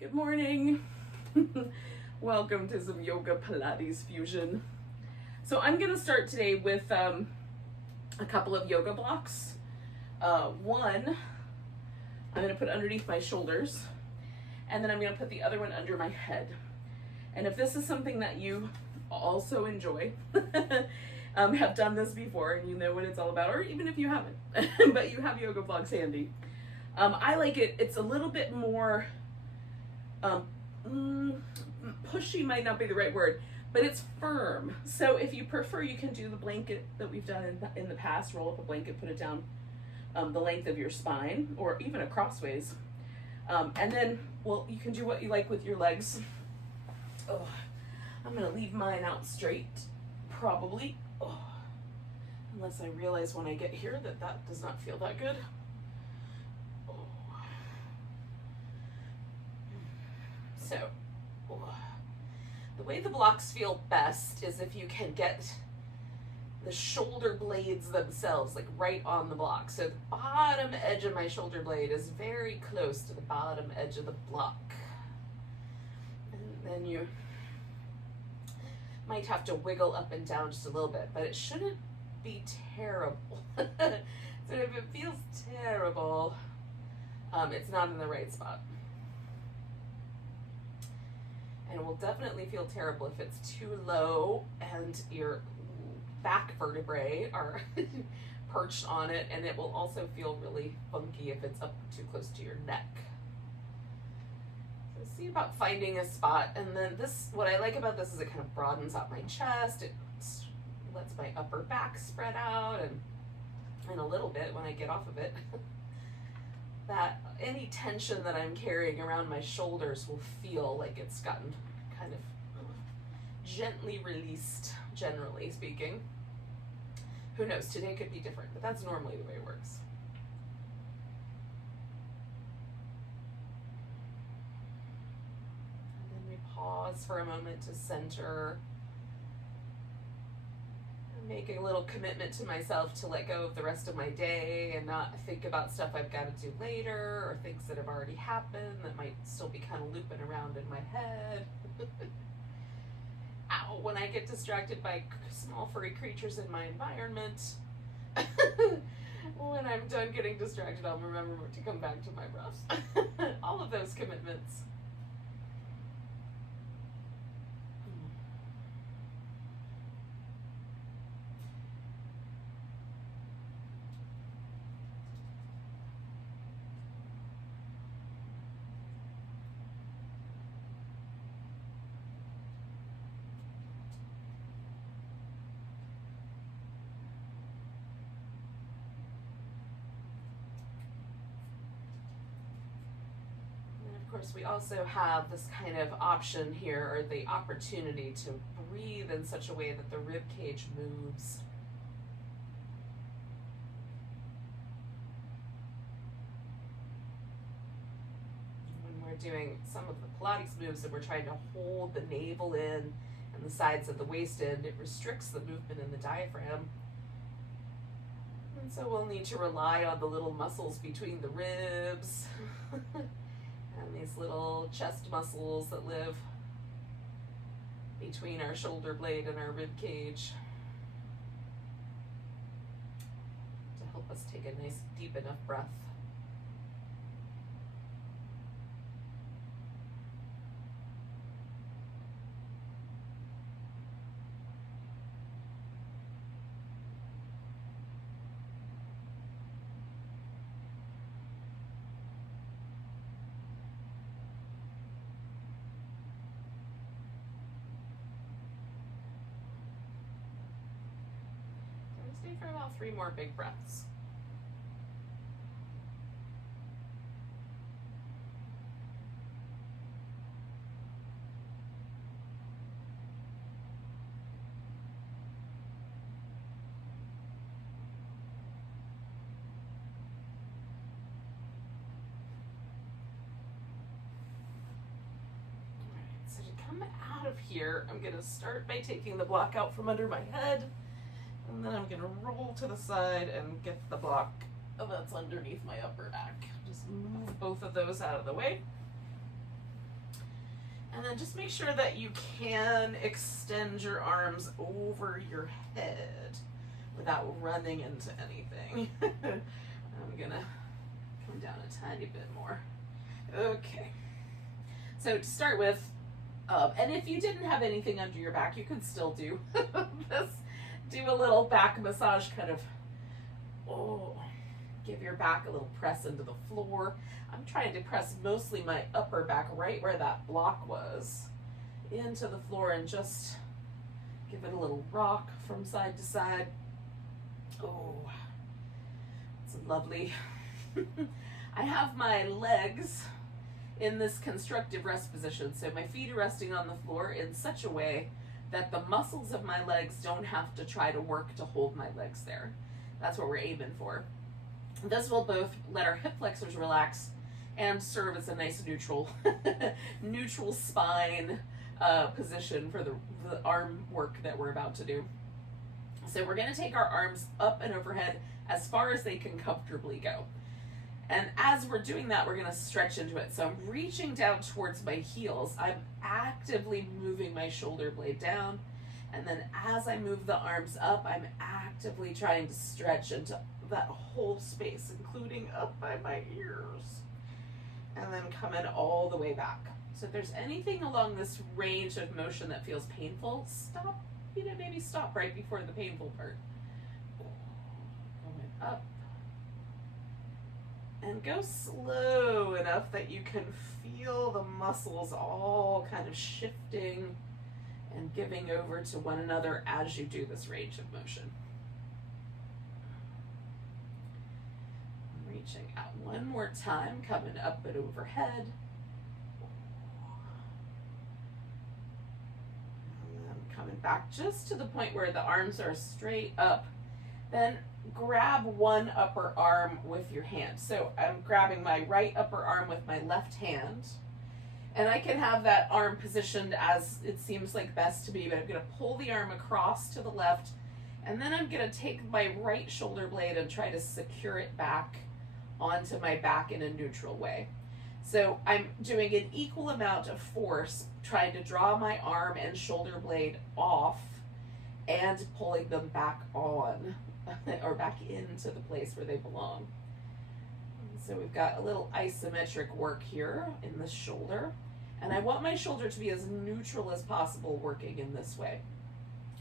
Good morning. Welcome to some yoga Pilates fusion. So I'm going to start today with a couple of yoga blocks. One I'm going to put underneath my shoulders, and then I'm going to put the other one under my head. And if this is something that you also enjoy, have done this before and you know what it's all about, or even if you haven't, but you have yoga blocks handy, I like it. It's a little bit more pushy might not be the right word, but it's firm. So if you prefer, you can do the blanket that we've done in the past. Roll up a blanket, put it down the length of your spine, or even a crossways. And then, well, you can do what you like with your legs. Oh, I'm gonna leave mine out straight, probably. Oh, unless I realize when I get here that that does not feel that good. So, the way the blocks feel best is if you can get the shoulder blades themselves like right on the block. So the bottom edge of my shoulder blade is very close to the bottom edge of the block. And then you might have to wiggle up and down just a little bit, but it shouldn't be terrible. So if it feels terrible, it's not in the right spot. And it will definitely feel terrible if it's too low and your back vertebrae are perched on it, and it will also feel really funky if it's up too close to your neck. So see about finding a spot, and then this, what I like about this is it kind of broadens out my chest, it lets my upper back spread out, and a little bit when I get off of it, that any tension that I'm carrying around my shoulders will feel like it's gotten kind of gently released, generally speaking. Who knows, today could be different, but that's normally the way it works. And then we pause for a moment to center. Make a little commitment to myself to let go of the rest of my day and not think about stuff I've got to do later or things that have already happened that might still be kind of looping around in my head. Ow, when I get distracted by small furry creatures in my environment. When I'm done getting distracted, I'll remember to come back to my breath. All of those commitments. Of course, we also have this kind of option here, or the opportunity to breathe in such a way that the rib cage moves. When we're doing some of the Pilates moves and we're trying to hold the navel in and the sides of the waist in, it restricts the movement in the diaphragm. And so we'll need to rely on the little muscles between the ribs. And these little chest muscles that live between our shoulder blade and our rib cage to help us take a nice deep enough breath. Stay for about 3 more big breaths. All right, so to come out of here, I'm going to start by taking the block out from under my head. And then I'm going to roll to the side and get the block that's underneath my upper back. Just move both of those out of the way. And then just make sure that you can extend your arms over your head without running into anything. I'm gonna come down a tiny bit more. Okay. So to start with, and if you didn't have anything under your back, you could still do this. Do a little back massage, kind of, give your back a little press into the floor. I'm trying to press mostly my upper back right where that block was into the floor and just give it a little rock from side to side. Oh, it's lovely. I have my legs in this constructive rest position, so my feet are resting on the floor in such a way that the muscles of my legs don't have to try to work to hold my legs there. That's what we're aiming for. This will both let our hip flexors relax and serve as a nice neutral neutral spine position for the arm work that we're about to do. So we're going to take our arms up and overhead as far as they can comfortably go. And as we're doing that, we're going to stretch into it. So I'm reaching down towards my heels. I'm actively moving my shoulder blade down. And then as I move the arms up, I'm actively trying to stretch into that whole space, including up by my ears. And then coming all the way back. So if there's anything along this range of motion that feels painful, stop, maybe stop right before the painful part. Going up. And go slow enough that you can feel the muscles all kind of shifting and giving over to one another as you do this range of motion. Reaching out one more time, coming up and overhead. And then coming back just to the point where the arms are straight up. Then grab one upper arm with your hand. So I'm grabbing my right upper arm with my left hand. And I can have that arm positioned as it seems like best to me, but I'm going to pull the arm across to the left. And then I'm going to take my right shoulder blade and try to secure it back onto my back in a neutral way. So I'm doing an equal amount of force trying to draw my arm and shoulder blade off and pulling them back on or back into the place where they belong. So we've got a little isometric work here in the shoulder, and I want my shoulder to be as neutral as possible working in this way.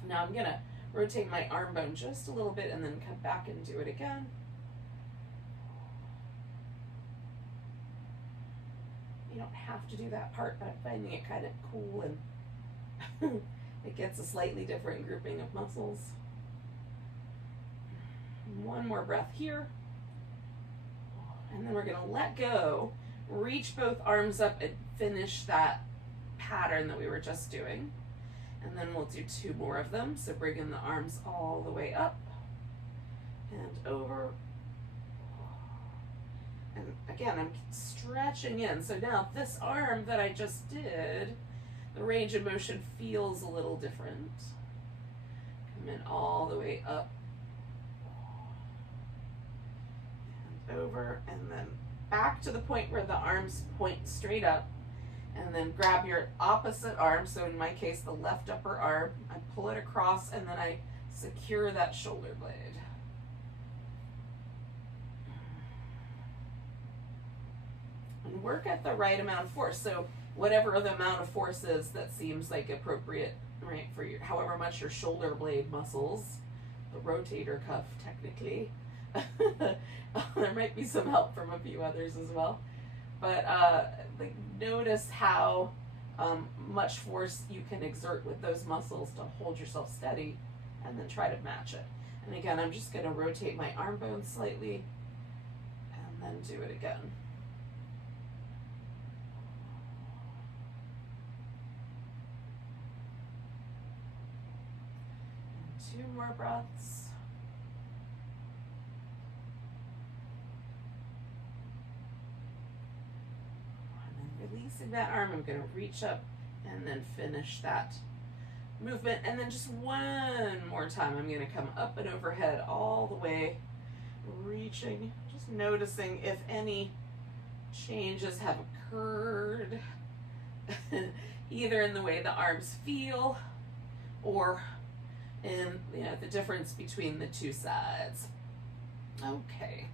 Now I'm gonna rotate my arm bone just a little bit and then come back and do it again. You don't have to do that part, but I'm finding it kind of cool, and it gets a slightly different grouping of muscles. One more breath here. And then we're going to let go, reach both arms up and finish that pattern that we were just doing. And then we'll do two more of them. So bringing the arms all the way up and over. And again, I'm stretching in. So now this arm that I just did, the range of motion feels a little different. Come in all the way up. Over and then back to the point where the arms point straight up, and then grab your opposite arm, so in my case the left upper arm, I pull it across and then I secure that shoulder blade. And work at the right amount of force, so whatever the amount of force is that seems like appropriate, right, for your, however much your shoulder blade muscles, the rotator cuff technically. There might be some help from a few others as well, but like notice how much force you can exert with those muscles to hold yourself steady, and then try to match it. And again, I'm just going to rotate my arm bones slightly and then do it again. And 2 more breaths. Releasing that arm, I'm going to reach up and then finish that movement. And then just one more time, I'm going to come up and overhead all the way, reaching, just noticing if any changes have occurred. either in the way the arms feel or in the difference between the two sides. Okay,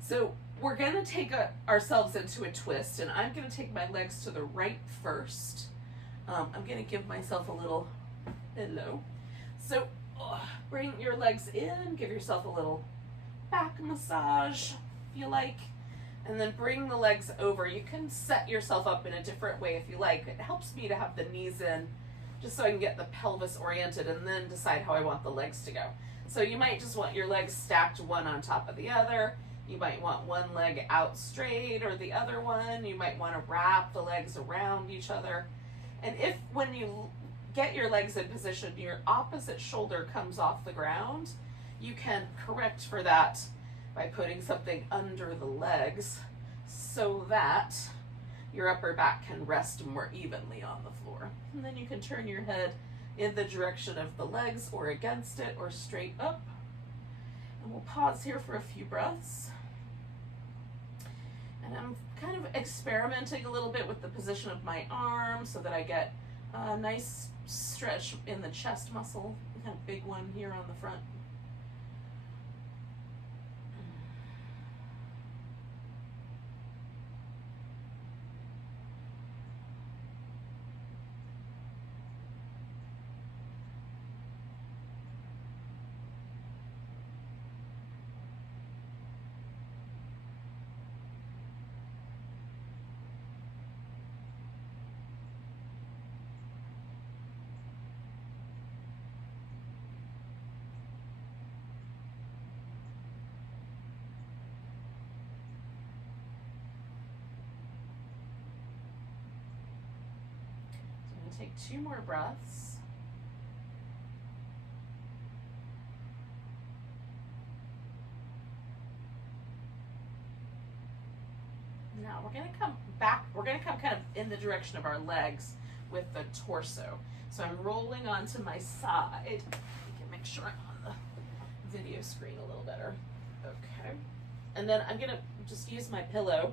so we're going to take ourselves into a twist, and I'm going to take my legs to the right first. I'm going to give myself a little hello. So bring your legs in, give yourself a little back massage if you like, and then bring the legs over. You can set yourself up in a different way if you like. It helps me to have the knees in just so I can get the pelvis oriented and then decide how I want the legs to go. So you might just want your legs stacked one on top of the other. You might want one leg out straight or the other one. You might want to wrap the legs around each other. And if when you get your legs in position, your opposite shoulder comes off the ground, you can correct for that by putting something under the legs so that your upper back can rest more evenly on the floor. And then you can turn your head in the direction of the legs or against it or straight up. And we'll pause here for a few breaths. And I'm kind of experimenting a little bit with the position of my arm so that I get a nice stretch in the chest muscle, kind of big one here on the front. Take 2 more breaths. Now we're going to come back. We're going to come kind of in the direction of our legs with the torso. So I'm rolling onto my side. I can make sure I'm on the video screen a little better. Okay. And then I'm going to just use my pillow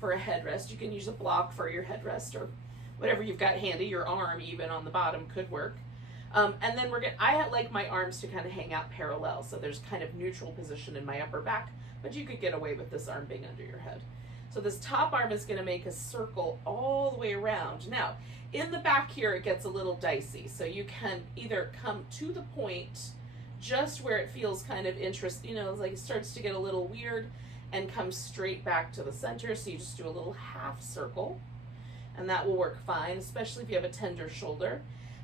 for a headrest. You can use a block for your headrest or whatever you've got handy. Your arm even on the bottom could work. And then I like my arms to kind of hang out parallel, so there's kind of neutral position in my upper back, but you could get away with this arm being under your head. So this top arm is going to make a circle all the way around. Now, in the back here, it gets a little dicey, so you can either come to the point just where it feels kind of interesting, like it starts to get a little weird, and come straight back to the center, so you just do a little half circle. And that will work fine, especially if you have a tender shoulder.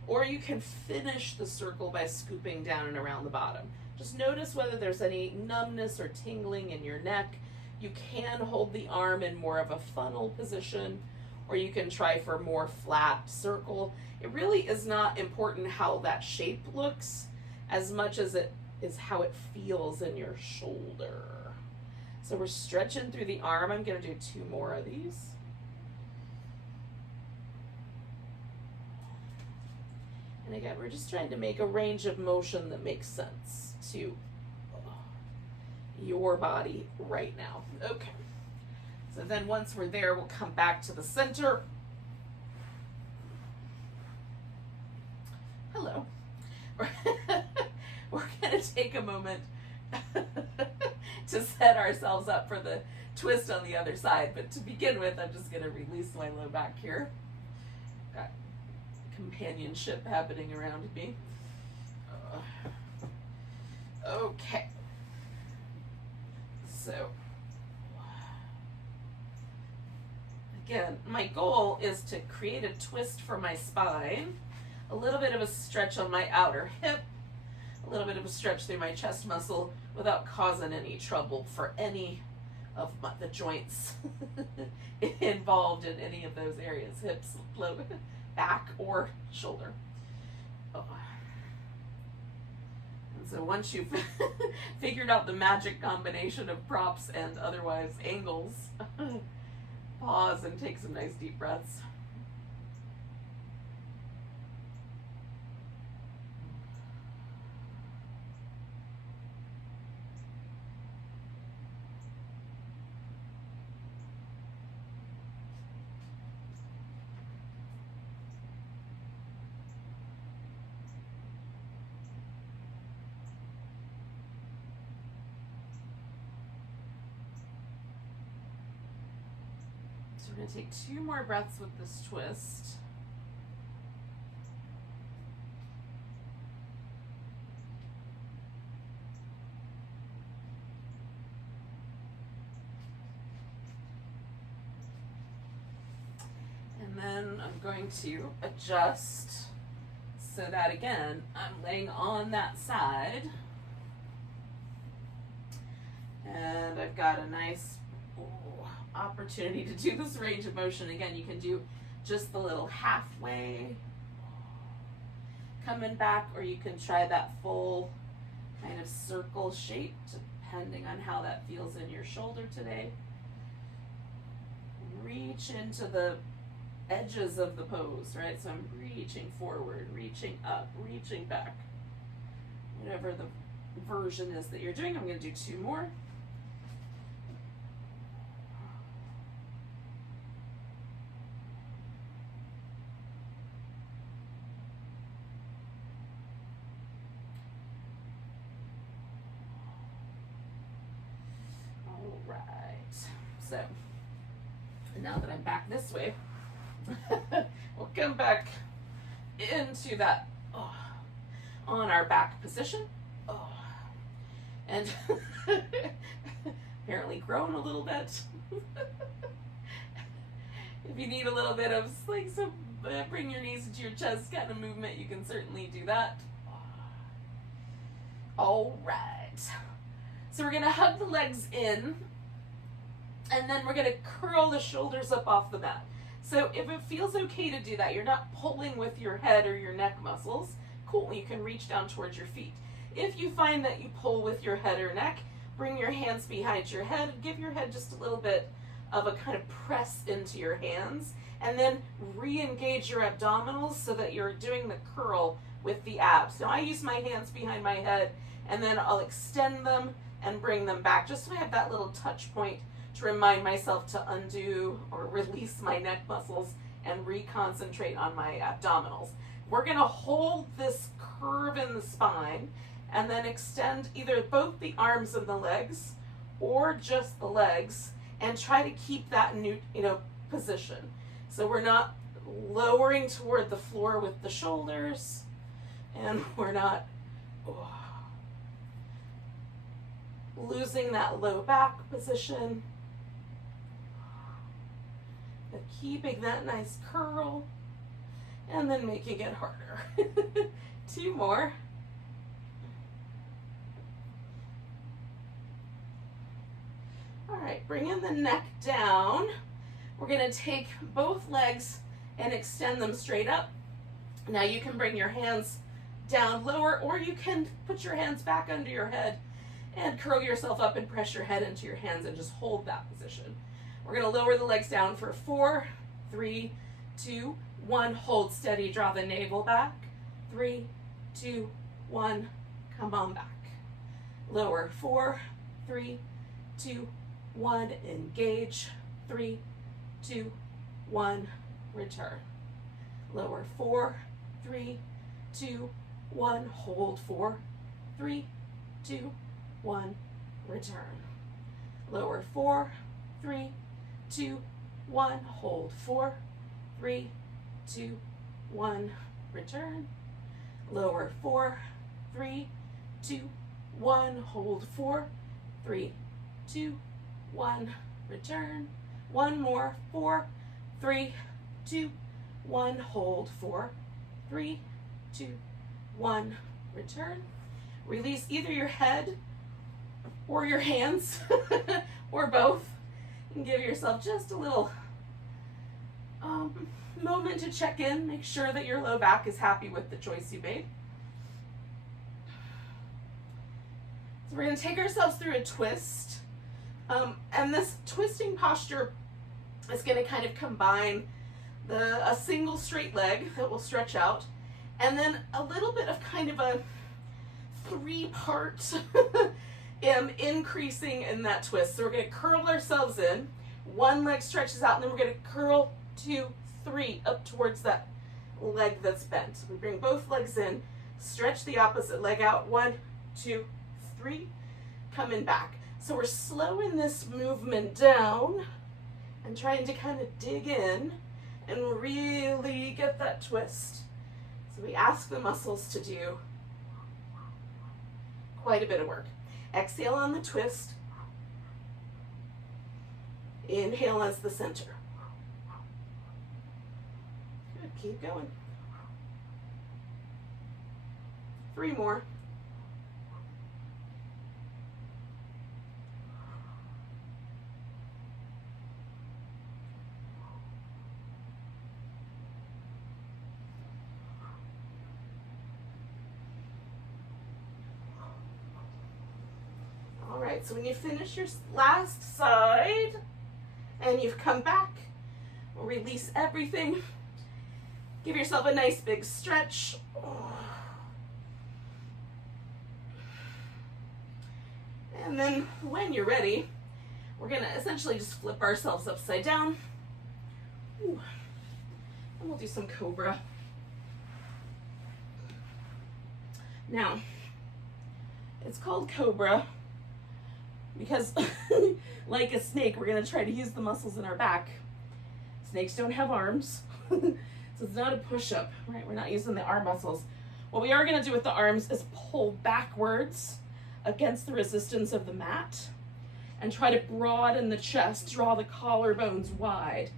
Or you can finish the circle by scooping down and around the bottom. Just notice whether there's any numbness or tingling in your neck. You can hold the arm in more of a funnel position, or you can try for more flat circle. It really is not important how that shape looks as much as it is how it feels in your shoulder. So we're stretching through the arm. I'm going to do 2 more of these. And again, we're just trying to make a range of motion that makes sense to your body right now. Okay. So then once we're there, we'll come back to the center. Hello. We're going to take a moment to set ourselves up for the twist on the other side. But to begin with, I'm just going to release my low back here. Got companionship happening around me. Okay. So, again, my goal is to create a twist for my spine, a little bit of a stretch on my outer hip, a little bit of a stretch through my chest muscle without causing any trouble for any of the joints involved in any of those areas, hips, low back, or shoulder. Oh. And so once you've figured out the magic combination of props and otherwise angles, pause and take some nice deep breaths. So we're going to take 2 more breaths with this twist. And then I'm going to adjust so that, again, I'm laying on that side. And I've got a nice opportunity to do this range of motion. Again, you can do just the little halfway coming back, or you can try that full kind of circle shape, depending on how that feels in your shoulder today. Reach into the edges of the pose, right? So I'm reaching forward, reaching up, reaching back. Whatever the version is that you're doing, I'm going to do 2 more. So now that I'm back this way, we'll come back into that on our back position. And apparently grown a little bit. If you need a little bit of like some bring your knees into your chest kind of movement, you can certainly do that. All right. So we're going to hug the legs in. And then we're going to curl the shoulders up off the mat. So if it feels okay to do that, you're not pulling with your head or your neck muscles, cool, you can reach down towards your feet. If you find that you pull with your head or neck, bring your hands behind your head, give your head just a little bit of a kind of press into your hands, and then re-engage your abdominals so that you're doing the curl with the abs. Now I use my hands behind my head, and then I'll extend them and bring them back, just so I have that little touch point to remind myself to undo or release my neck muscles and reconcentrate on my abdominals. We're going to hold this curve in the spine and then extend either both the arms and the legs or just the legs, and try to keep that position. So we're not lowering toward the floor with the shoulders, and we're not losing that low back position. But keeping that nice curl, and then making it harder. 2 more. All right, bringing the neck down. We're going to take both legs and extend them straight up. Now you can bring your hands down lower, or you can put your hands back under your head and curl yourself up and press your head into your hands and just hold that position. We're going to lower the legs down for 4, 3, 2, 1. Hold steady, draw the navel back. 3, 2, 1, come on back. Lower, 4, 3, 2, 1, engage. 3, 2, 1, return. Lower, 4, 3, 2, 1, hold. 4, 3, 2, 1, return. Lower, 4, 3, 2, 1, hold. 4, 3, 2, 1, return. Lower, 4, 3, 2, 1, hold. 4, 3, 2, 1, return. One more. 4, 3, 2, 1, hold. 4, 3, 2, 1, return. Release either your head or your hands or both, and give yourself just a little moment to check in. Make sure that your low back is happy with the choice you made. So we're going to take ourselves through a twist, and this twisting posture is going to kind of combine a single straight leg that will stretch out, and then a little bit of kind of a 3-part increasing in that twist. So we're going to curl ourselves in, one leg stretches out, and then we're going to curl 2, 3 up towards that leg that's bent. We bring both legs in, stretch the opposite leg out, 1, 2, 3, coming back. So we're slowing this movement down and trying to kind of dig in and really get that twist. So we ask the muscles to do quite a bit of work. Exhale on the twist. Inhale as the center. Good, keep going. 3 more. All right, so when you finish your last side and you've come back, release everything. Give yourself a nice big stretch. And then when you're ready, we're gonna essentially just flip ourselves upside down. Ooh. And we'll do some Cobra. Now, it's called Cobra because like a snake, we're gonna try to use the muscles in our back. Snakes don't have arms, so it's not a push-up, right? We're not using the arm muscles. What we are gonna do with the arms is pull backwards against the resistance of the mat and try to broaden the chest, draw the collarbones wide.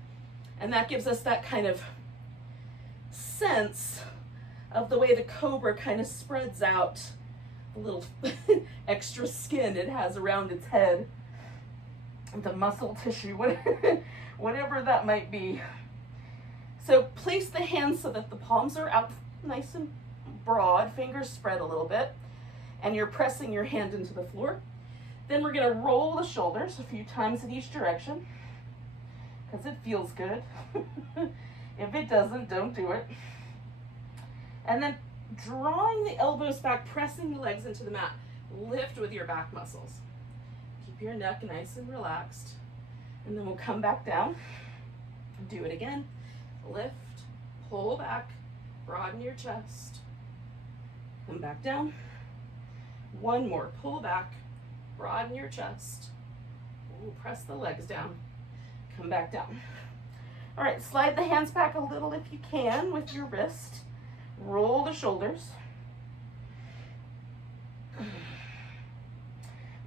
And that gives us that kind of sense of the way the Cobra kind of spreads out the little extra skin it has around its head, the muscle tissue, whatever that might be. So place the hands so that the palms are out nice and broad, fingers spread a little bit, and you're pressing your hand into the floor. Then we're gonna roll the shoulders a few times in each direction because it feels good. If it doesn't, don't do it. And then drawing the elbows back, pressing the legs into the mat. Lift with your back muscles. Keep your neck nice and relaxed. And then we'll come back down. Do it again. Lift, pull back, broaden your chest. Come back down. One more, pull back, broaden your chest. Ooh, press the legs down. Come back down. All right, slide the hands back a little if you can with your wrist. Roll the shoulders.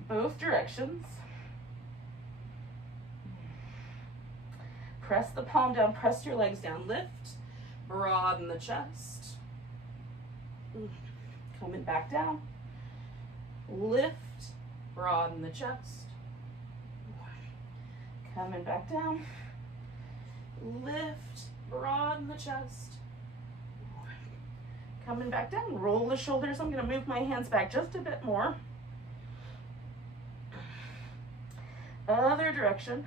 Both directions. Press the palm down, press your legs down. Lift, broaden the chest. Coming back down. Lift, broaden the chest. Coming back down. Lift, broaden the chest. Coming back down, roll the shoulders. I'm gonna move my hands back just a bit more. Other direction.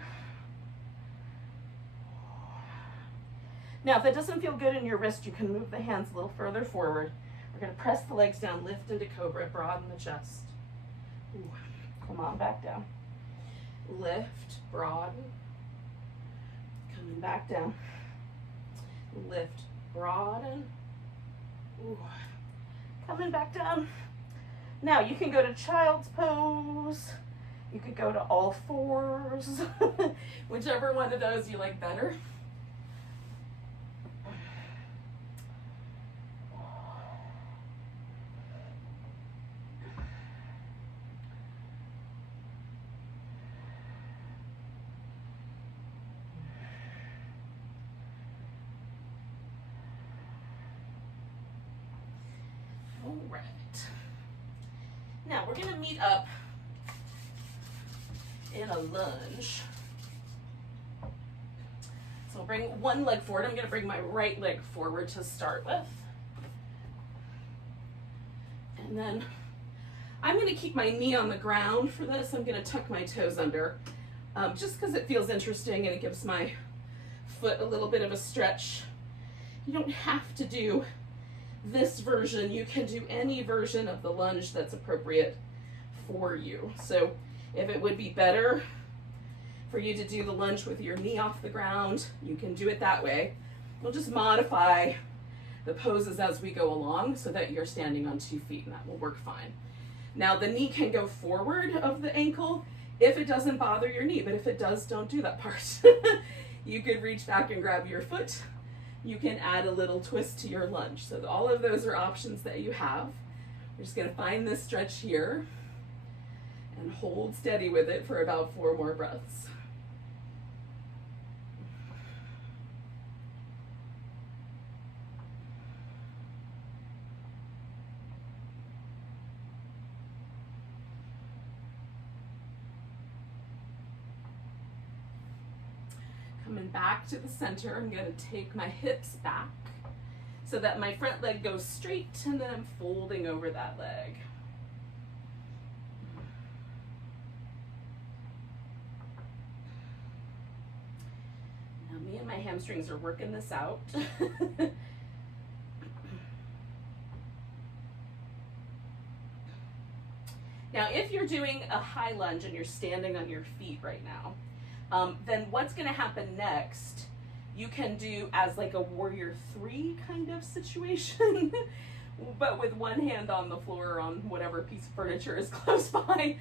Now, if that doesn't feel good in your wrist, you can move the hands a little further forward. We're gonna press the legs down, lift into Cobra, broaden the chest. Ooh, come on, back down. Lift, broaden. Coming back down. Lift, broaden. Ooh. Coming back down. Now you can go to child's pose. You could go to all fours. Whichever one of those you like better. Right. Now we're going to meet up in a lunge. So I'll bring one leg forward. I'm going to bring my right leg forward to start with. And then I'm going to keep my knee on the ground for this. I'm going to tuck my toes under just because it feels interesting and it gives my foot a little bit of a stretch. You don't have to do this version. You can do any version of the lunge that's appropriate for you. So if it would be better for you to do the lunge with your knee off the ground, you can do it that way. We'll just modify the poses as we go along so that you're standing on 2 feet, and that will work fine. Now the knee can go forward of the ankle if it doesn't bother your knee. But if it does, don't do that part. You could reach back and grab your foot. You can add a little twist to your lunge. So all of those are options that you have. We're just going to find this stretch here and hold steady with it for about 4 more breaths. Coming back to the center, I'm going to take my hips back so that my front leg goes straight, and then I'm folding over that leg. Now me and my hamstrings are working this out. Now if you're doing a high lunge and you're standing on your feet right now, then what's going to happen next, you can do as like a warrior 3 kind of situation, but with one hand on the floor or on whatever piece of furniture is close by.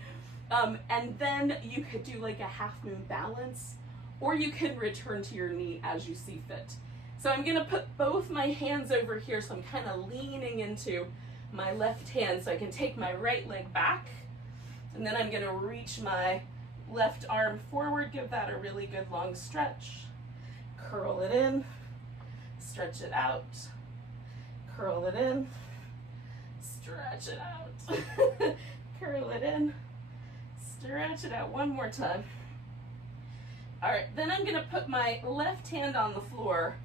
And then you could do like a half moon balance, or you can return to your knee as you see fit. So I'm going to put both my hands over here, so I'm kind of leaning into my left hand so I can take my right leg back, and then I'm going to reach my left arm forward, give that a really good long stretch. Curl it in, stretch it out, curl it in, stretch it out, curl it in, stretch it out. One more time. All right, then I'm gonna put my left hand on the floor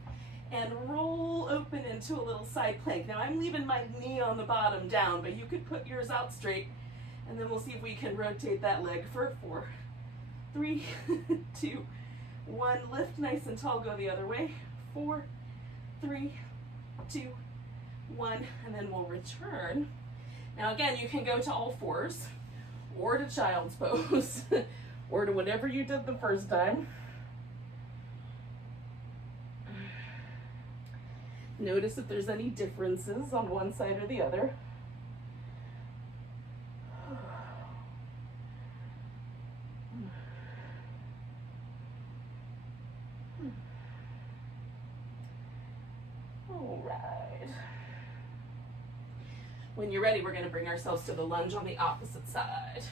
and roll open into a little side plank. Now I'm leaving my knee on the bottom down, but you could put yours out straight, and then we'll see if we can rotate that leg for 4, 3, 2, 1. Lift nice and tall, go the other way. 4, 3, 2, 1, and then we'll return. Now again, you can go to all 4s, or to child's pose, or to whatever you did the first time. Notice if there's any differences on one side or the other. All right. When you're ready, we're going to bring ourselves to the lunge on the opposite side.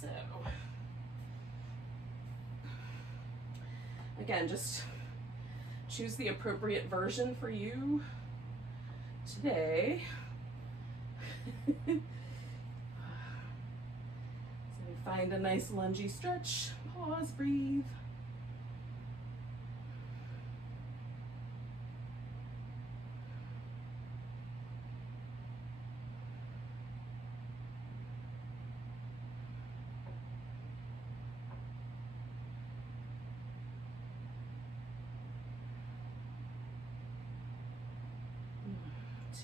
So, again, just choose the appropriate version for you today. So find a nice lungy stretch. Pause, breathe.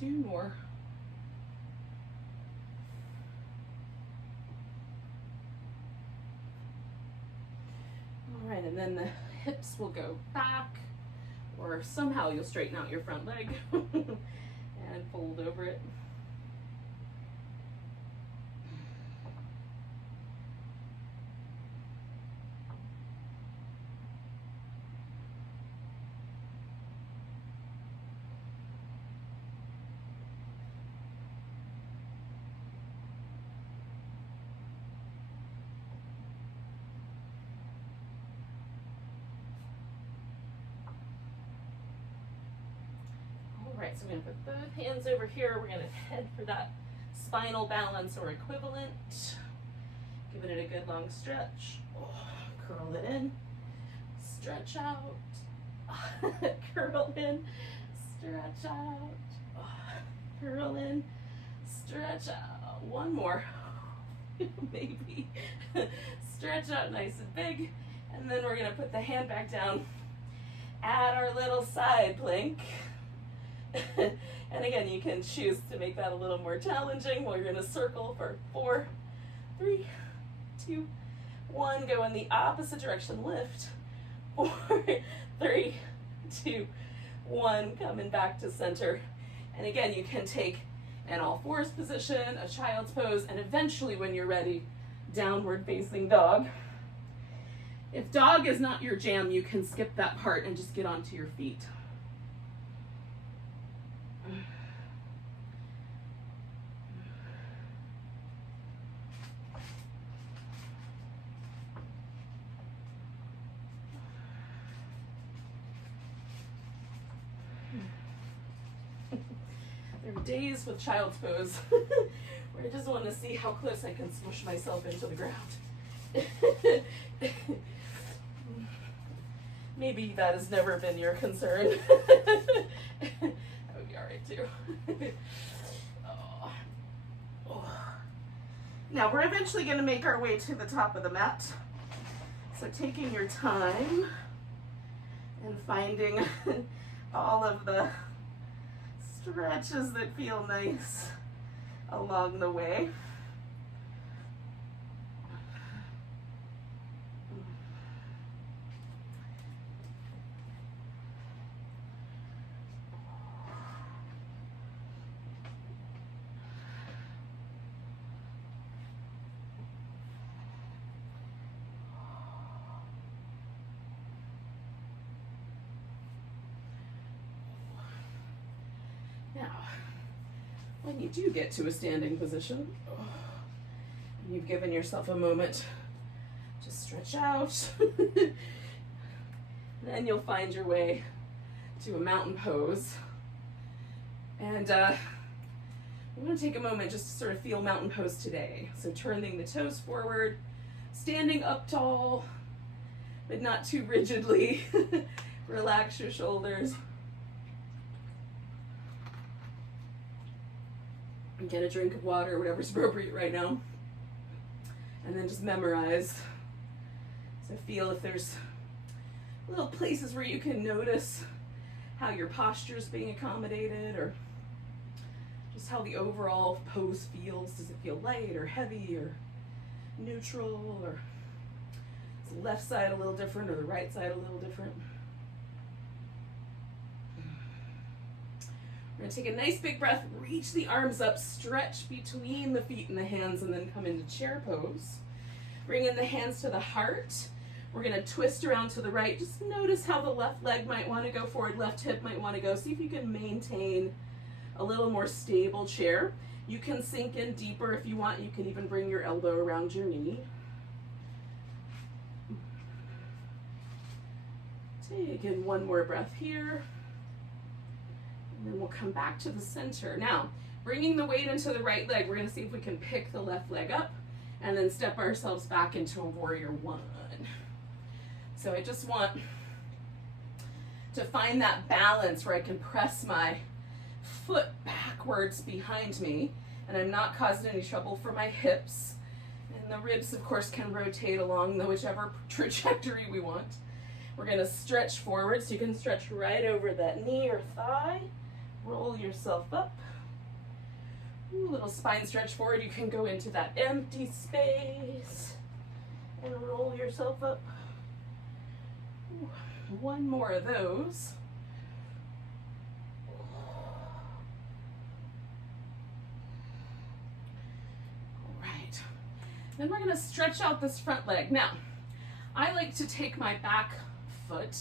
Two more. All right, and then the hips will go back, or somehow you'll straighten out your front leg and fold over it. Alright, so we're going to put both hands over here. We're going to head for that spinal balance or equivalent. Giving it a good long stretch. Oh, curl it in. Stretch out. Curl in. Stretch out. Oh, curl in. Stretch out. One more. Maybe. Stretch out nice and big. And then we're going to put the hand back down. Add our little side plank. And again, you can choose to make that a little more challenging. We're going to circle for 4, 3, 2, 1. Go in the opposite direction. Lift. 4, 3, 2, 1. Coming back to center. And again, you can take an all fours position, a child's pose, and eventually when you're ready, downward facing dog. If dog is not your jam, you can skip that part and just get onto your feet. There are days with child's pose where I just want to see how close I can smush myself into the ground. Maybe that has never been your concern. That would be all right too. Oh. Oh. Now we're eventually going to make our way to the top of the mat. So taking your time and finding all of the stretches that feel nice along the way. Now, when you do get to a standing position, you've given yourself a moment to stretch out, then you'll find your way to a mountain pose. And I'm going to take a moment just to sort of feel mountain pose today. So turning the toes forward, standing up tall, but not too rigidly. Relax your shoulders. Get a drink of water, whatever's appropriate right now. And then just memorize. So feel if there's little places where you can notice how your posture is being accommodated, or just how the overall pose feels. Does it feel light or heavy or neutral, or is the left side a little different or the right side a little different? We're gonna take a nice big breath, reach the arms up, stretch between the feet and the hands, and then come into chair pose. Bring in the hands to the heart. We're gonna twist around to the right. Just notice how the left leg might wanna go forward, left hip might wanna go. See if you can maintain a little more stable chair. You can sink in deeper if you want. You can even bring your elbow around your knee. Take in one more breath here. And then we'll come back to the center. Now, bringing the weight into the right leg, we're going to see if we can pick the left leg up and then step ourselves back into a warrior one. So I just want to find that balance where I can press my foot backwards behind me and I'm not causing any trouble for my hips. And the ribs, of course, can rotate along the whichever trajectory we want. We're going to stretch forward, so you can stretch right over that knee or thigh. Roll yourself up. Ooh, little spine stretch forward. You can go into that empty space and roll yourself up. Ooh, one more of those. All right. Then we're going to stretch out this front leg. Now, I like to take my back foot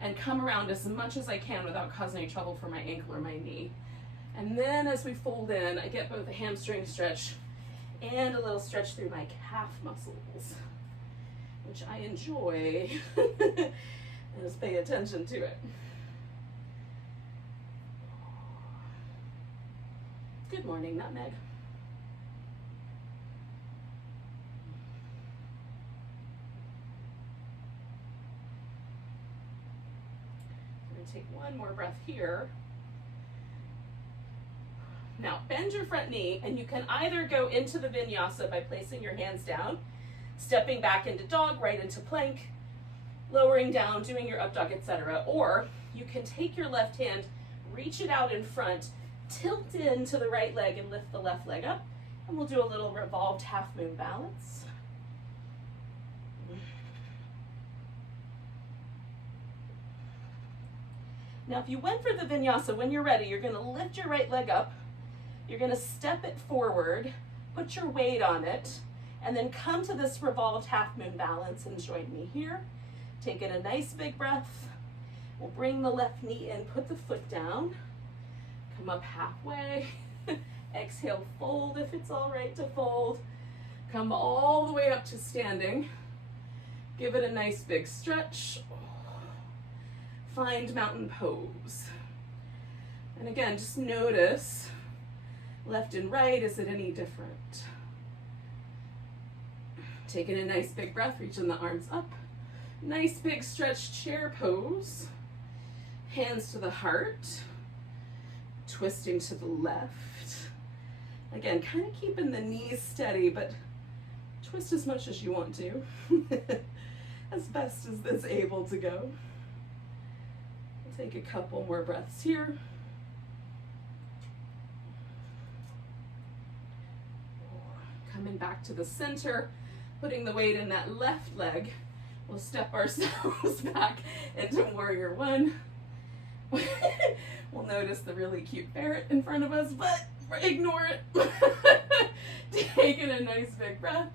and come around as much as I can without causing any trouble for my ankle or my knee. And then as we fold in, I get both a hamstring stretch and a little stretch through my calf muscles, which I enjoy. And just pay attention to it. Good morning, Nutmeg. Take one more breath here. Now bend your front knee, and you can either go into the vinyasa by placing your hands down, stepping back into dog, right into plank, lowering down, doing your up dog, etc. Or you can take your left hand, reach it out in front, tilt into the right leg and lift the left leg up, and we'll do a little revolved half moon balance. Now, if you went for the vinyasa, when you're ready, you're going to lift your right leg up. You're going to step it forward, put your weight on it, And then come to this revolved half moon balance and join me here. Take in a nice big breath. We'll bring the left knee in, put the foot down. Come up halfway. Exhale, fold if it's all right to fold. Come all the way up to standing. Give it a nice big stretch. Find mountain pose. And again, just notice left and right, is it any different? Taking a nice big breath, reaching the arms up. Nice big stretch chair pose. Hands to the heart. Twisting to the left. Again, kind of keeping the knees steady, but twist as much as you want to. As best as it's able to go. We'll take a couple more breaths here. Coming back to the center, putting the weight in that left leg. We'll step ourselves back into warrior one. We'll notice the really cute ferret in front of us, but ignore it. Taking a nice big breath,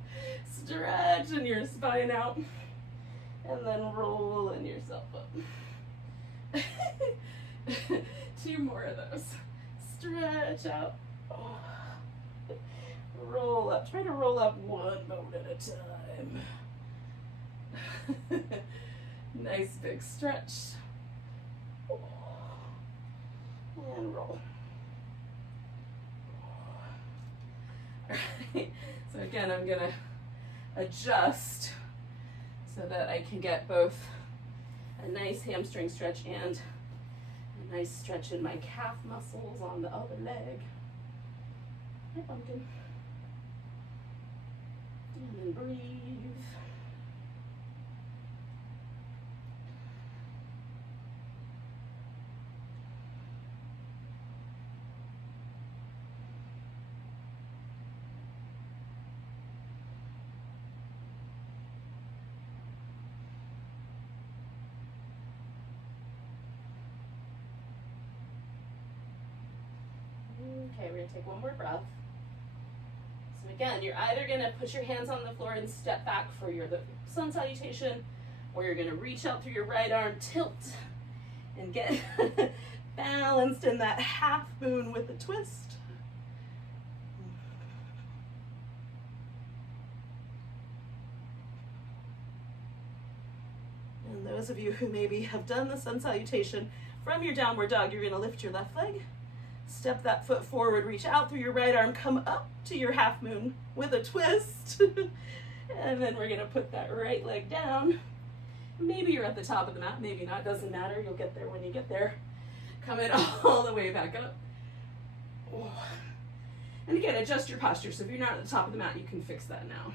stretching your spine out, and then rolling yourself up. 2 more of those. Stretch out. Oh. Roll up. Try to roll up one bone at a time. Nice big stretch. And roll. All right. So again, I'm going to adjust so that I can get both a nice hamstring stretch and a nice stretch in my calf muscles on the other leg. Hi, pumpkin. And then breathe. Okay, we're gonna take one more breath. So again, you're either gonna put your hands on the floor and step back for the sun salutation, or you're gonna reach out through your right arm, tilt, and get balanced in that half moon with a twist. And those of you who maybe have done the sun salutation from your downward dog, you're gonna lift your left leg. Step that foot forward, reach out through your right arm, come up to your half moon with a twist. And then we're gonna put that right leg down. Maybe you're at the top of the mat, maybe not, doesn't matter. You'll get there when you get there. Come in all the way back up. Oh. And again, adjust your posture. So if you're not at the top of the mat, you can fix that now.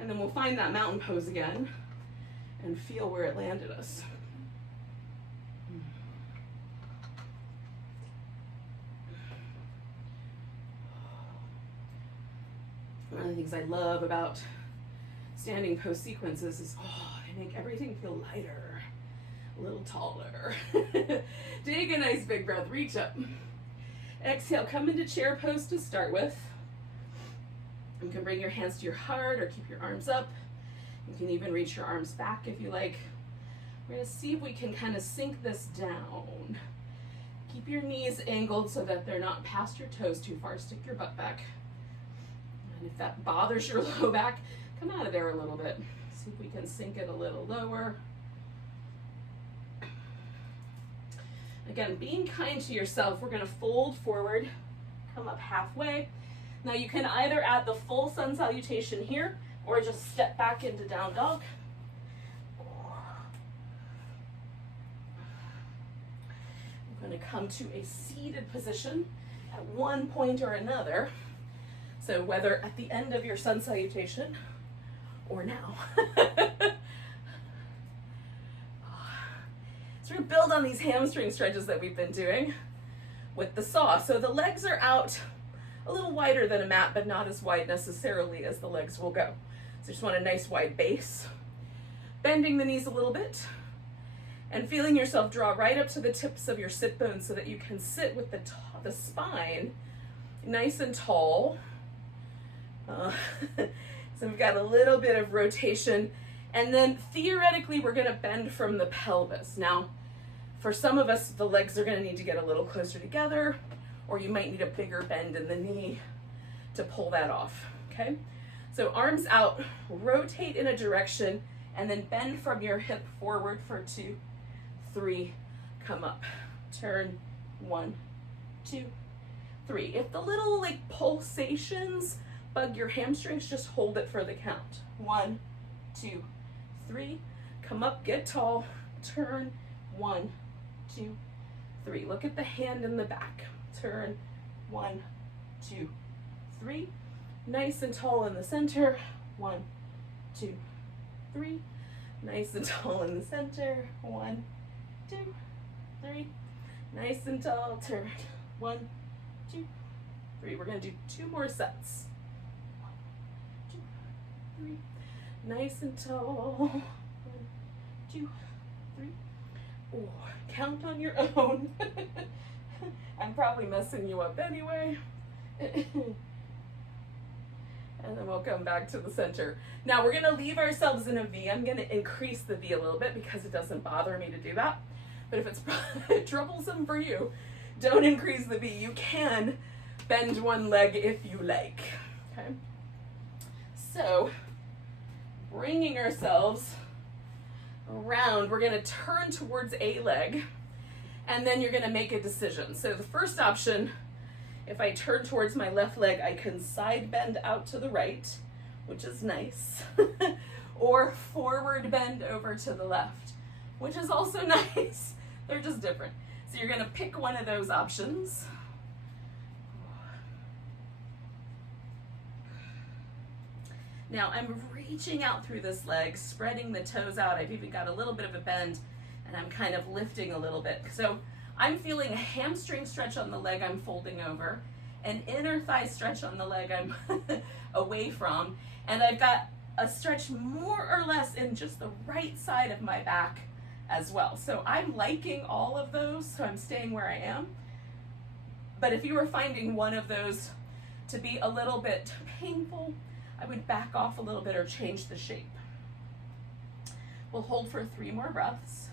And then we'll find that mountain pose again and feel where it landed us. One of the things I love about standing pose sequences is, they make everything feel lighter, a little taller. Take a nice big breath, reach up. Exhale, come into chair pose to start with. You can bring your hands to your heart or keep your arms up. You can even reach your arms back if you like. We're gonna see if we can kind of sink this down. Keep your knees angled so that they're not past your toes too far. Stick your butt back. And if that bothers your low back, come out of there a little bit. See if we can sink it a little lower. Again, being kind to yourself, we're gonna fold forward, come up halfway. Now you can either add the full sun salutation here, or just step back into down dog. I'm gonna come to a seated position at one point or another. So whether at the end of your sun salutation or now. So we're gonna build on these hamstring stretches that we've been doing with the saw. So the legs are out a little wider than a mat, but not as wide necessarily as the legs will go. So just want a nice wide base. Bending the knees a little bit and feeling yourself draw right up to the tips of your sit bones so that you can sit with the spine nice and tall. So we've got a little bit of rotation, and then theoretically we're gonna bend from the pelvis. Now, for some of us, the legs are gonna need to get a little closer together, or you might need a bigger bend in the knee to pull that off, okay? So arms out, rotate in a direction, and then bend from your hip forward for 2, 3, come up, turn, 1, 2, 3. If the little like pulsations bug your hamstrings, just hold it for the count. 1, 2, 3, come up, get tall, turn, 1, 2, 3. Look at the hand in the back, turn, 1, 2, 3. Nice and tall in the center, 1, 2, 3. Nice and tall in the center, 1, 2, 3. Nice and tall, turn, 1, 2, 3. We're gonna do 2 more sets. 1, 2, 3. Nice and tall, 1, 2, 3. Oh, count on your own. I'm probably messing you up anyway. And then we'll come back to the center. Now we're gonna leave ourselves in a V. I'm gonna increase the V a little bit because it doesn't bother me to do that. But if it's troublesome for you, don't increase the V. You can bend one leg if you like, okay? So, bringing ourselves around, we're gonna turn towards a leg, and then you're gonna make a decision. So the first option, if I turn towards my left leg, I can side bend out to the right, which is nice, or forward bend over to the left, which is also nice. They're just different. So you're gonna pick one of those options. Now I'm reaching out through this leg, spreading the toes out. I've even got a little bit of a bend, and I'm kind of lifting a little bit. So I'm feeling a hamstring stretch on the leg I'm folding over, an inner thigh stretch on the leg I'm away from, and I've got a stretch more or less in just the right side of my back as well. So I'm liking all of those, so I'm staying where I am. But if you were finding one of those to be a little bit painful, I would back off a little bit or change the shape. We'll hold for 3 more breaths.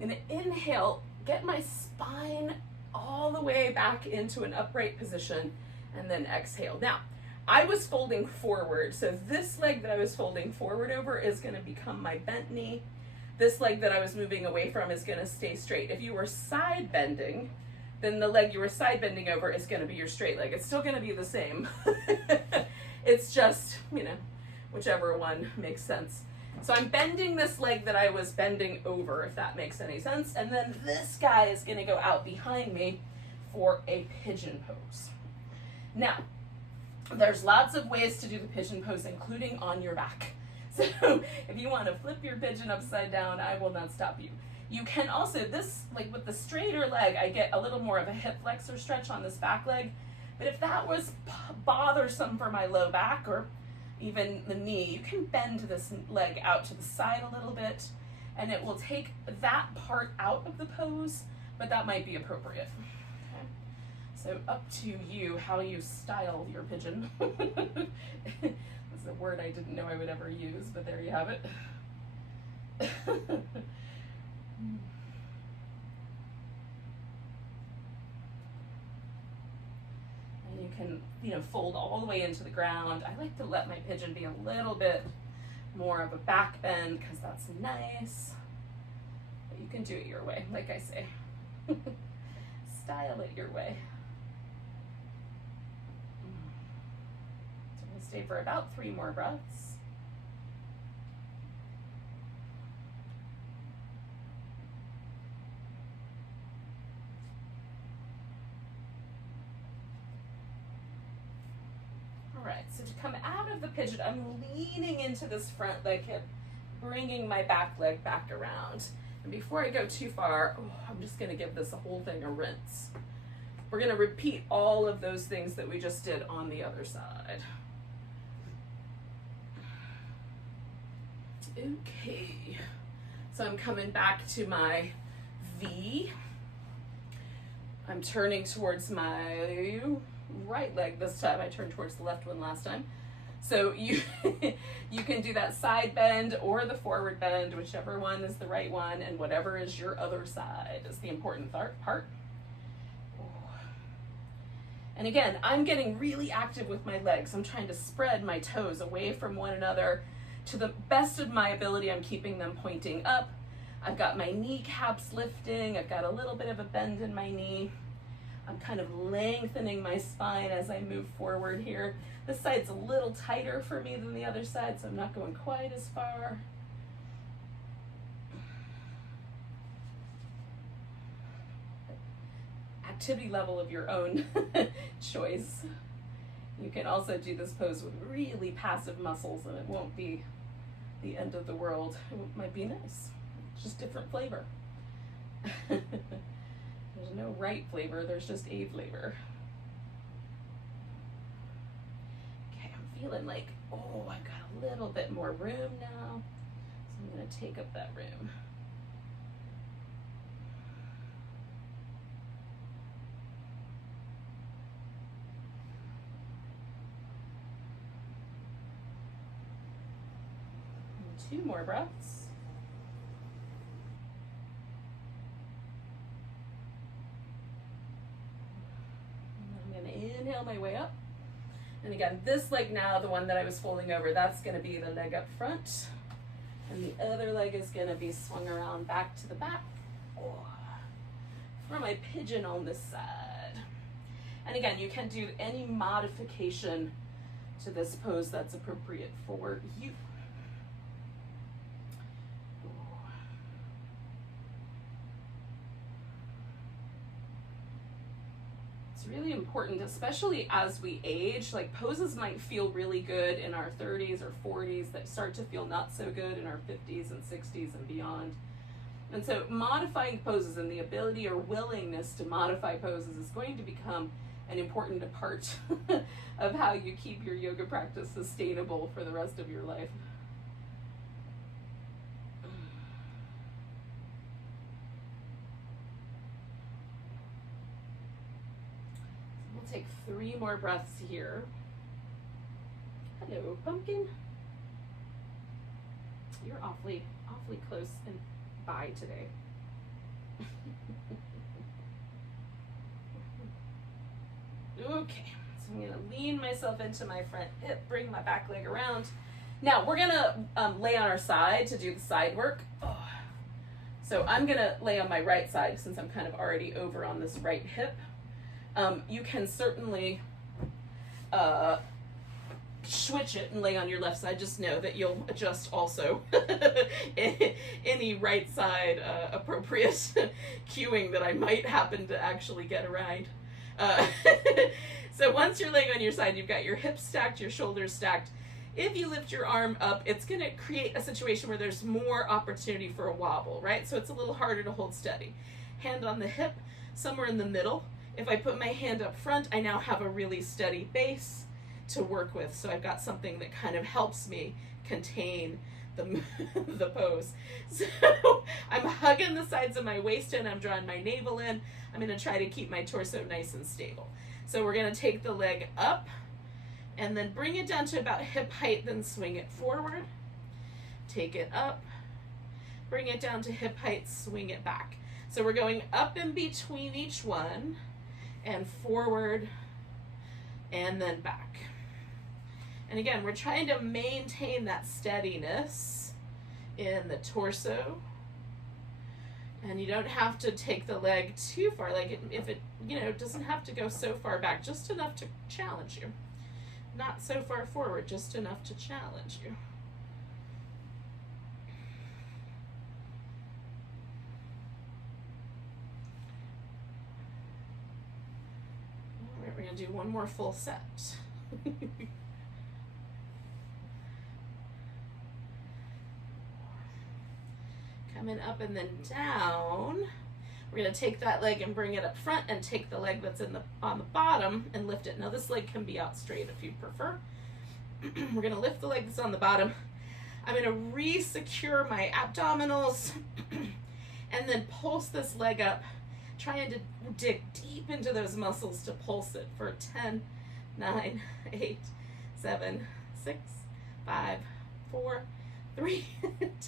I'm gonna inhale, get my spine all the way back into an upright position, and then exhale. Now, I was folding forward, so this leg that I was folding forward over is gonna become my bent knee. This leg that I was moving away from is gonna stay straight. If you were side bending, then the leg you were side bending over is gonna be your straight leg. It's still gonna be the same. It's just, you know, whichever one makes sense. So I'm bending this leg that I was bending over, if that makes any sense. And then this guy is gonna go out behind me for a pigeon pose. Now, there's lots of ways to do the pigeon pose, including on your back. So if you wanna flip your pigeon upside down, I will not stop you. You can also, this, like with the straighter leg, I get a little more of a hip flexor stretch on this back leg. But if that was bothersome for my low back or even the knee, you can bend this leg out to the side a little bit, and it will take that part out of the pose, but that might be appropriate. Okay. So up to you how you style your pigeon. That's a word I didn't know I would ever use, but there you have it. You can, you know, fold all the way into the ground. I like to let my pigeon be a little bit more of a back bend because that's nice. But you can do it your way, like I say. Style it your way. So we'll stay for about 3 more breaths. All right, so to come out of the pigeon, I'm leaning into this front leg hip, bringing my back leg back around. And before I go too far, I'm just gonna give this whole thing a rinse. We're gonna repeat all of those things that we just did on the other side. Okay, So I'm coming back to my V. I'm turning towards my right leg this time. I turned towards the left one last time. So you you can do that side bend or the forward bend, whichever one is the right one, and whatever is your other side is the important part. And again, I'm getting really active with my legs. I'm trying to spread my toes away from one another. To the best of my ability, I'm keeping them pointing up. I've got my kneecaps lifting. I've got a little bit of a bend in my knee. I'm kind of lengthening my spine as I move forward here. This side's a little tighter for me than the other side, so I'm not going quite as far. Activity level of your own choice. You can also do this pose with really passive muscles and it won't be the end of the world. It might be nice, just different flavor. There's no right flavor, there's just a flavor. Okay, I'm feeling like, oh, I've got a little bit more room now. So I'm gonna take up that room. And 2 more breaths. Inhale my way up. And again, this leg now, the one that I was folding over, that's going to be the leg up front. And the other leg is going to be swung around back to the back. For my pigeon on this side. And again, you can do any modification to this pose that's appropriate for you. It's really important, especially as we age. Like, poses might feel really good in our 30s or 40s that start to feel not so good in our 50s and 60s and beyond. And so modifying poses and the ability or willingness to modify poses is going to become an important part of how you keep your yoga practice sustainable for the rest of your life. Take 3 more breaths here. Hello, pumpkin. You're awfully close and by today. Okay, so I'm gonna lean myself into my front hip, bring my back leg around. Now we're gonna lay on our side to do the side work. So I'm gonna lay on my right side since I'm kind of already over on this right hip. You can certainly switch it and lay on your left side. Just know that you'll adjust also any right side appropriate cueing that I might happen to actually get around. So once you're laying on your side, you've got your hips stacked, your shoulders stacked. If you lift your arm up, it's going to create a situation where there's more opportunity for a wobble, right? So it's a little harder to hold steady. Hand on the hip, somewhere in the middle. If I put my hand up front, I now have a really steady base to work with. So I've got something that kind of helps me contain the pose. So I'm hugging the sides of my waist in, I'm drawing my navel in. I'm gonna try to keep my torso nice and stable. So we're gonna take the leg up and then bring it down to about hip height, then swing it forward. Take it up, bring it down to hip height, swing it back. So we're going up in between each one, and forward, and then back. And again, we're trying to maintain that steadiness in the torso. And you don't have to take the leg too far, like if it doesn't have to go so far back, just enough to challenge you. Not so far forward, just enough to challenge you. We're going to do one more full set. Coming up and then down. We're going to take that leg and bring it up front and take the leg that's on the bottom and lift it. Now this leg can be out straight if you prefer. We're going to lift the leg that's on the bottom. I'm going to re-secure my abdominals and then pulse this leg up, trying to dig deep into those muscles to pulse it for 10, 9, 8, 7, 6, 5, 4, 3,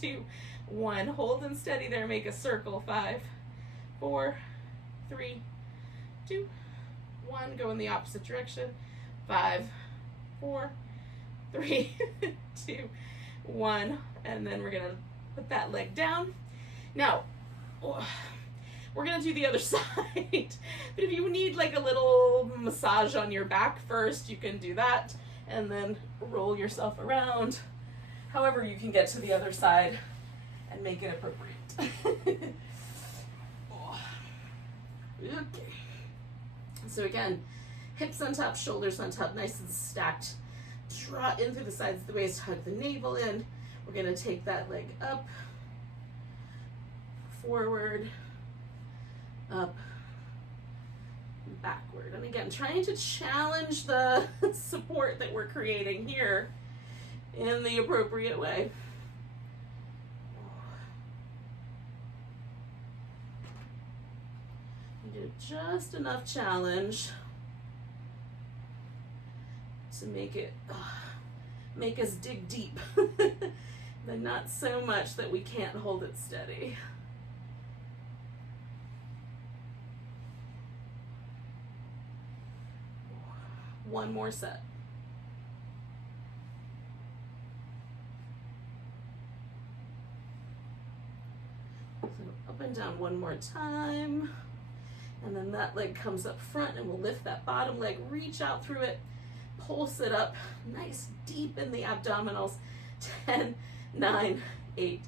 2, 1. Hold and steady there. Make a circle. 5, 4, 3, 2, 1. Go in the opposite direction. 5, 4, 3, 2, 1. And then we're going to put that leg down. Now, we're going to do the other side. But if you need like a little massage on your back first, you can do that. And then roll yourself around. However you can get to the other side and make it appropriate. Okay. So again, hips on top, shoulders on top, nice and stacked. Draw in through the sides of the waist, hug the navel in. We're going to take that leg up, forward, up, backward. And again, trying to challenge the support that we're creating here in the appropriate way. You do just enough challenge to make us dig deep, but not so much that we can't hold it steady. One more set. So up and down one more time. And then that leg comes up front and we'll lift that bottom leg, reach out through it, pulse it up, nice deep in the abdominals. 10, 9, 8,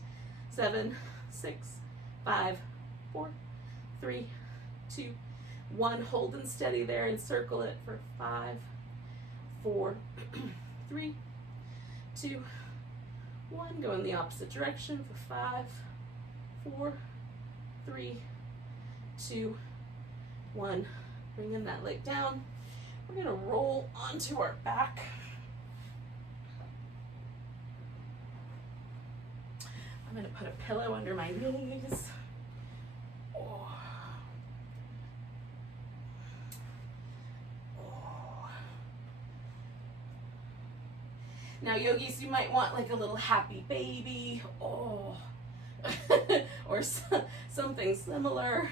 7, 6, 5, 4, 3, 2, 1. Hold and steady there and circle it for 5, 4, 3, 2, 1. Go in the opposite direction for 5, 4, 3, 2, 1. Bring in that leg down. We're going to roll onto our back. I'm going to put a pillow under my knees. Oh. Oh. Now, yogis, you might want like a little happy baby. Oh. Or something similar.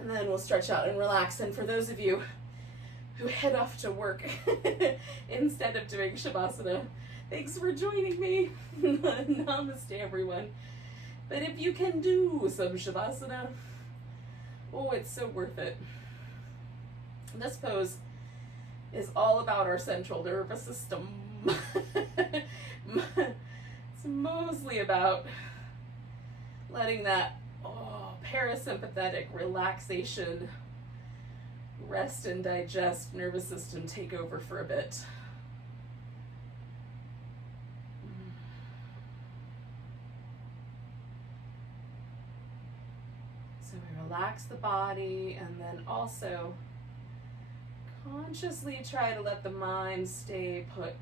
And then we'll stretch out and relax. And for those of you who head off to work instead of doing Shavasana, thanks for joining me. Namaste, everyone. But if you can do some Shavasana, oh, it's so worth it. This pose is all about our central nervous system. It's mostly about letting that parasympathetic relaxation, rest and digest nervous system take over for a bit. So we relax the body and then also consciously try to let the mind stay put.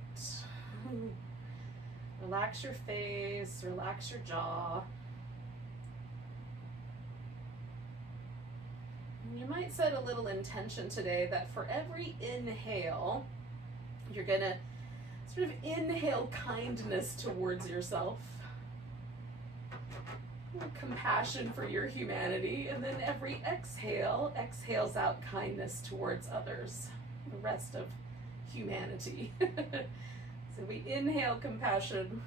Relax your face, relax your jaw. You might set a little intention today that for every inhale, you're going to sort of inhale kindness towards yourself, compassion for your humanity, and then every exhale exhales out kindness towards others, the rest of humanity. So we inhale compassion,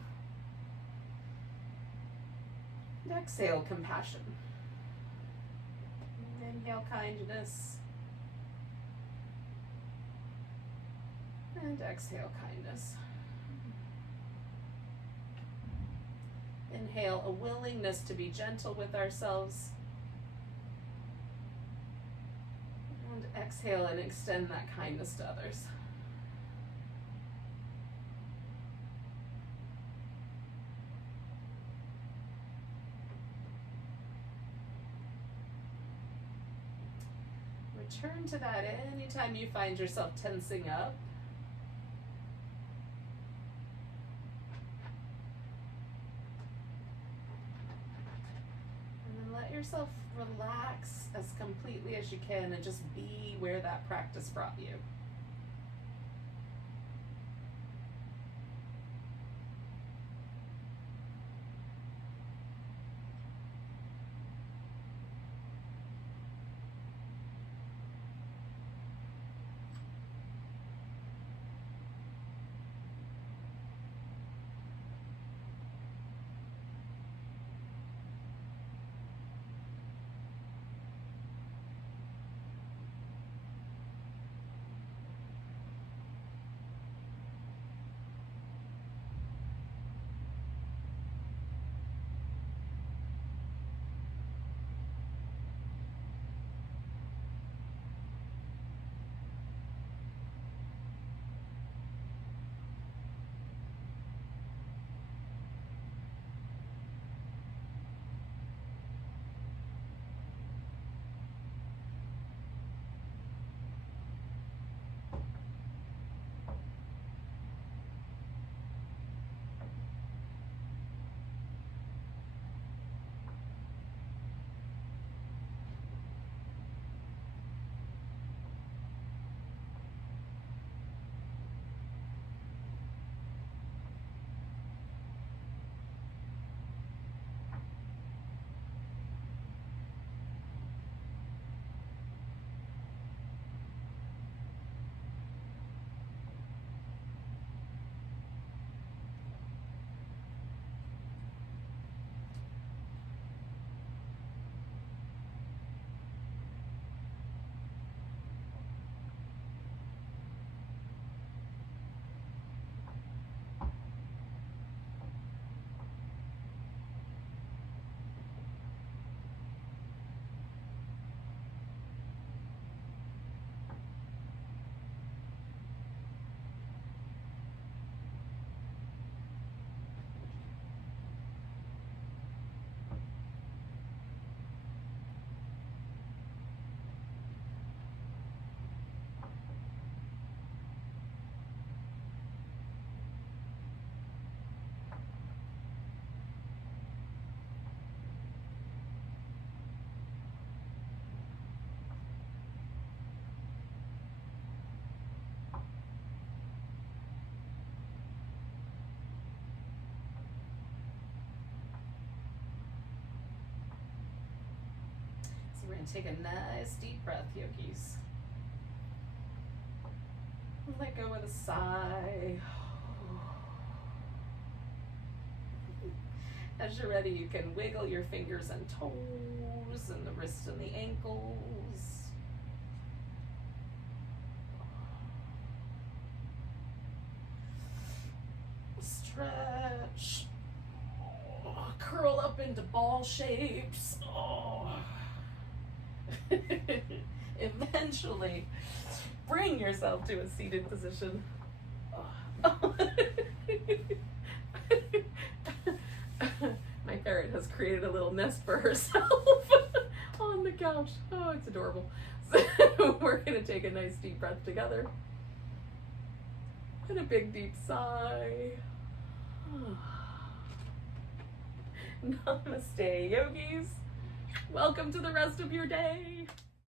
and exhale compassion. Inhale kindness, and exhale kindness. Inhale a willingness to be gentle with ourselves, and exhale and extend that kindness to others. Return to that anytime you find yourself tensing up. yourself relax as completely as you can and just be where that practice brought you. We're going to take a nice deep breath, yogis. Let go with a sigh. As you're ready, you can wiggle your fingers and toes and the wrists and the ankles. Stretch. Curl up into ball shapes. Eventually, bring yourself to a seated position. My ferret has created a little nest for herself on the couch. Oh, it's adorable. So we're going to take a nice deep breath together. And a big deep sigh. Namaste, yogis. Welcome to the rest of your day.